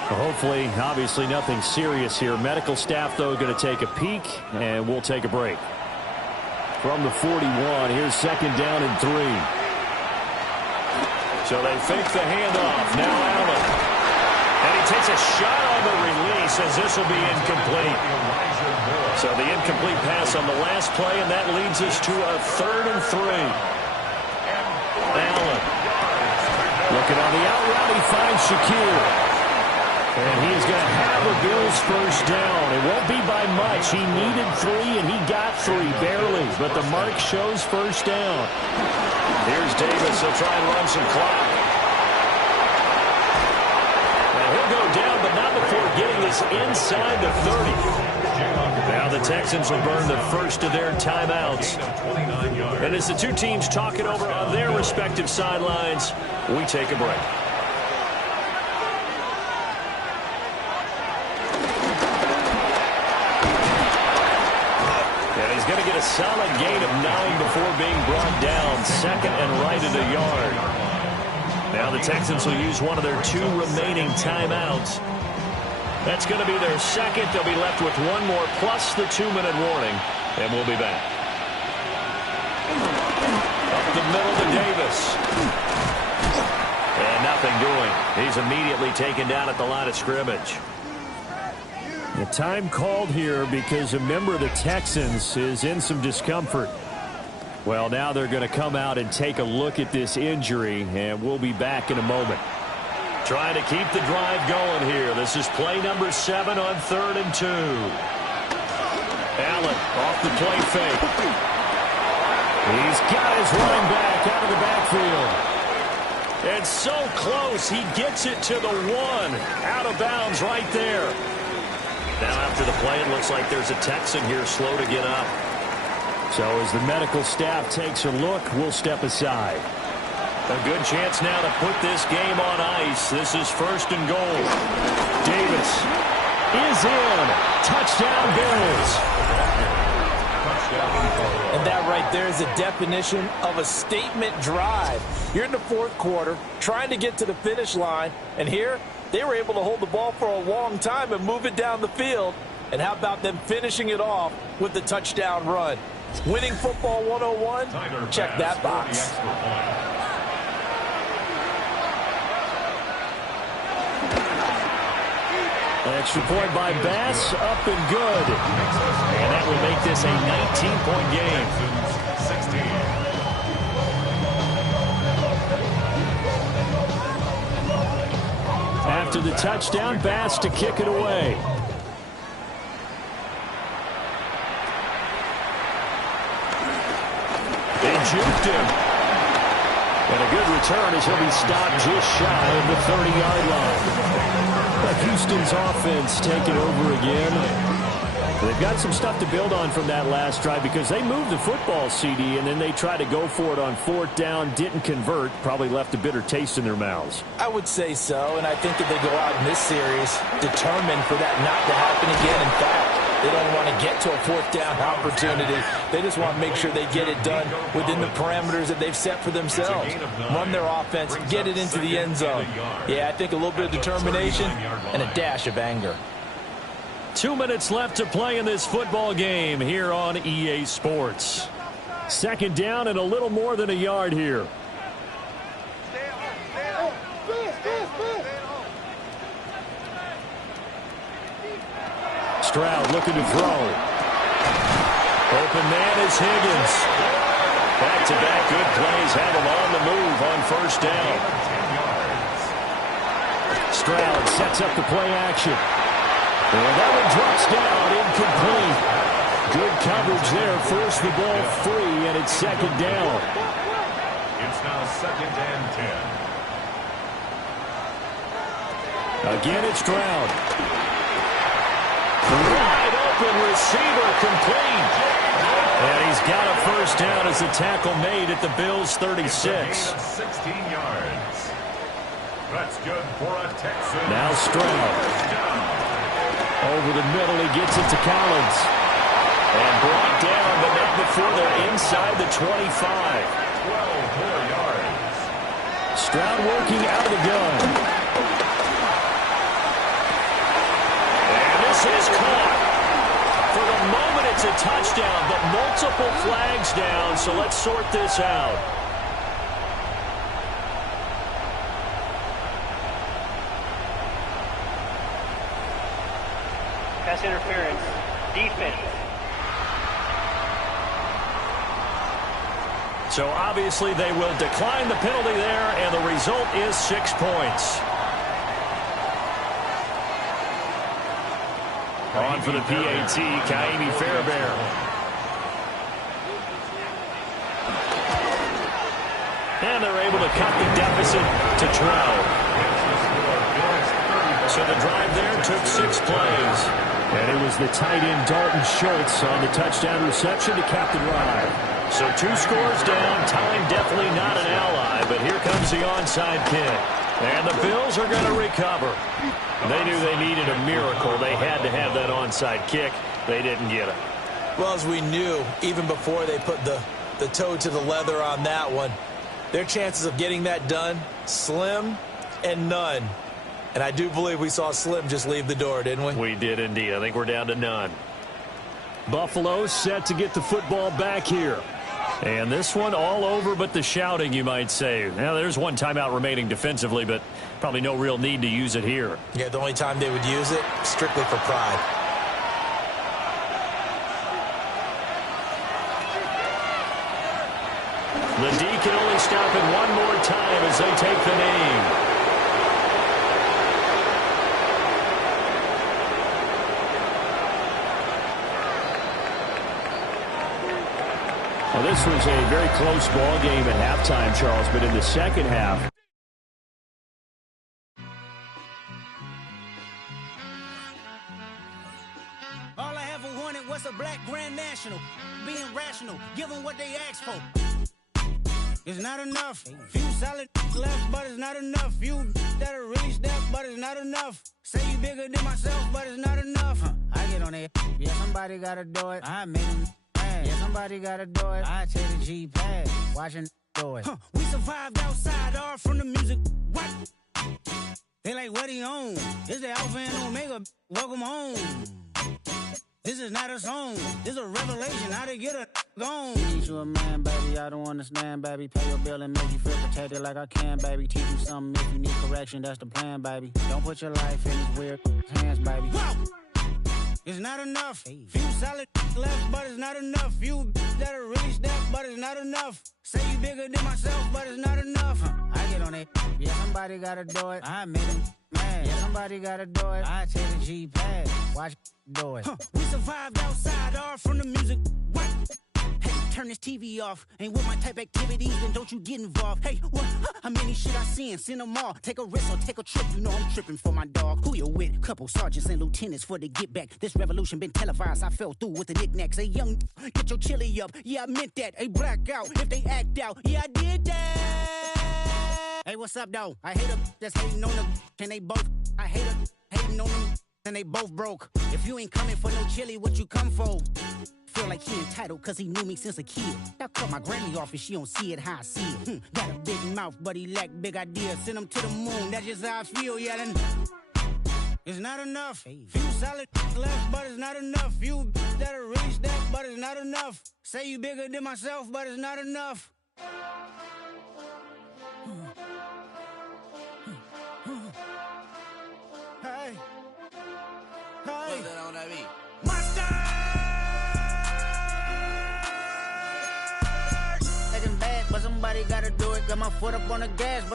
Hopefully, obviously nothing serious here. Medical staff, though, going to take a peek, and we'll take a break. From the 41, here's 2nd down and 3. So they fake the handoff. Now Allen. And he takes a shot on the release as this will be incomplete. So the incomplete pass on the last play, and that leads us to a 3rd and 3. Allen. Looking on the out route, he finds Shakir. And he is going to have a Bills first down. It won't be by much. He needed 3, and he got 3, barely. But the mark shows first down. Here's Davis. He'll try and run some clock. And he'll go down, but not before getting this inside the 30. Now the Texans will burn the first of their timeouts. And as the 2 teams talk it over on their respective sidelines, we take a break. Going to get a solid gain of 9 before being brought down. 2nd and right at a yard. Now the Texans will use one of their 2 remaining timeouts. That's going to be their 2nd. They'll be left with 1 more plus the 2-minute warning. And we'll be back. Up the middle to Davis. And nothing doing. He's immediately taken down at the line of scrimmage. The time called here because a member of the Texans is in some discomfort. Well, now they're going to come out and take a look at this injury, and we'll be back in a moment. Trying to keep the drive going here. This is play number 7 on 3rd and 2. Allen off the play fake. He's got his running back out of the backfield. And so close, he gets it to the 1. Out of bounds right there. Now after the play, it looks like there's a Texan here slow to get up. So as the medical staff takes a look, we'll step aside. A good chance now to put this game on ice. This is 1st and goal. Davis is in. Touchdown Bills. And that right there is a definition of a statement drive. You're in the 4th quarter, trying to get to the finish line, and here they were able to hold the ball for a long time and move it down the field. And how about them finishing it off with the touchdown run? Winning football 101? Check that box. Extra point by Bass, up and good. And that will make this a 19-point game. 16. After the touchdown, Bass to kick it away. They juked him. And a good return as he'll be stopped just shy of the 30-yard line. But Houston's offense taking over again. They've got some stuff to build on from that last drive because they moved the football, CD, and then they tried to go for it on 4th down, didn't convert, probably left a bitter taste in their mouths. I would say so, and I think that they go out in this series determined for that not to happen again. In fact, they don't want to get to a 4th down opportunity. They just want to make sure they get it done within the parameters that they've set for themselves. Run their offense, get it into the end zone. Yeah, I think a little bit of determination and a dash of anger. 2 minutes left to play in this football game here on EA Sports. Second down and a little more than a yard here. Stroud looking to throw. Open man is Higgins. Back-to-back good plays have him on the move on first down. Stroud sets up the play action. And that one drops down, incomplete. Good coverage there. Forced the ball free, and it's second down. It's now 2nd and 10. Again, it's Stroud. Wide open receiver, complete. And he's got a first down as the tackle made at the Bills' 36. 16 yards. That's good for a Texan. Now Stroud. Over the middle, he gets it to Collins. And brought down, but not before they're inside the 25. 12 more yards. Stroud working out of the gun. And this is caught. For the moment, it's a touchdown, but multiple flags down, so let's sort this out. Pass interference. Defense. So obviously they will decline the penalty there, and the result is 6 points. On for the PAT, Kaimi Fairbairn. And they're able to cut the deficit to 12. So the drive there took 6 plays. And it was the tight end Dalton Schultz on the touchdown reception to cap the drive. So 2 scores down, time definitely not an ally, but here comes the onside kick. And the Bills are going to recover. They knew they needed a miracle. They had to have that onside kick. They didn't get it. Well, as we knew, even before they put the toe to the leather on that one, their chances of getting that done, slim and none. And I do believe we saw Slim just leave the door, didn't we? We did indeed. I think we're down to none. Buffalo set to get the football back here. And this one all over but the shouting, you might say. Now, there's one timeout remaining defensively, but probably no real need to use it here. Yeah, the only time they would use it, strictly for pride. The D can only stop it one more time as they take the knee. Well, this was a very close ball game at halftime, Charles, but in the second half. All I ever wanted was a black grand national. Being rational, give them what they asked for. It's not enough. Few solid left, but it's not enough. Few that are really step, but it's not enough. Say you bigger than myself, but it's not enough. I get on it. Yeah, somebody gotta do it. I made them. Yeah, somebody gotta do it. I take the G-pad, watching do it. We survived outside, all from the music. What? They like, what he on? This the Alpha and Omega. Welcome home. This is not a song. This is a revelation. How to get a gone. Teach you a man, baby. I don't understand, baby. Pay your bill and make you feel protected like I can, baby. Teach you something if you need correction. That's the plan, baby. Don't put your life in these weird hands, baby. Whoa! It's not enough. Few solid left, but it's not enough. Few that are really step, but it's not enough. Say you bigger than myself, but it's not enough. I get on it. Yeah, somebody gotta do it. I made him mad. Yeah, somebody gotta do it. I take the G-pad, watch do it. We survived outside, all from the music. What? Hey, turn this TV off. Ain't with my type activities, then don't you get involved. Hey, what? How many shit I seen? Send them all. Take a risk or take a trip. You know I'm tripping for my dog. Who you with? Couple sergeants and lieutenants for the get back. This revolution been televised. I fell through with the knickknacks. Hey, young, get your chili up. Yeah, I meant that. Hey, black out if they act out. Yeah, I did that. Hey, what's up, though? I hate them that's hating on them, and they both. I hate them hating on them, and they both broke. If you ain't coming for no chili, what you come for? Feel like he entitled cause he knew me since a kid. I cut my granny off and she don't see it how I see it. Got a big mouth, but he lack big ideas. Send him to the moon, that's just how I feel, yeah. Then it's not enough. Few solid left, but it's not enough. You that'll reach that, but it's not enough. Say you bigger than myself, but it's not enough. Hey. Hey. Put that on that beat. Taking bad, but somebody gotta do it. Got my foot up on the gas, but